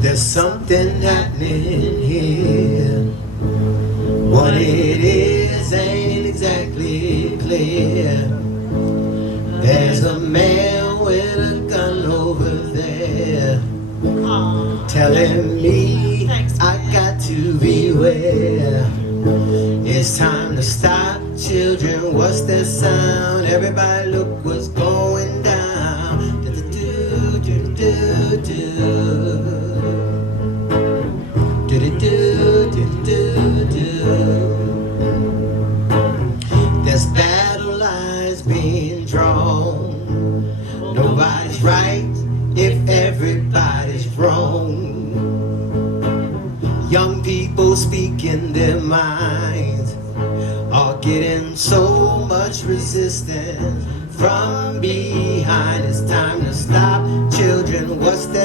There's something happening here. What it is ain't exactly clear. There's a man with a gun over there telling me I got to beware. It's time to stop, children. What's that sound? Everybody look what's going down. Do, do, do, do, do. Do, do, do, do, do. There's battle lines being drawn. Nobody's right if everybody's wrong. Young people speaking their minds are getting so much resistance from behind. It's time to stop, children. What's that?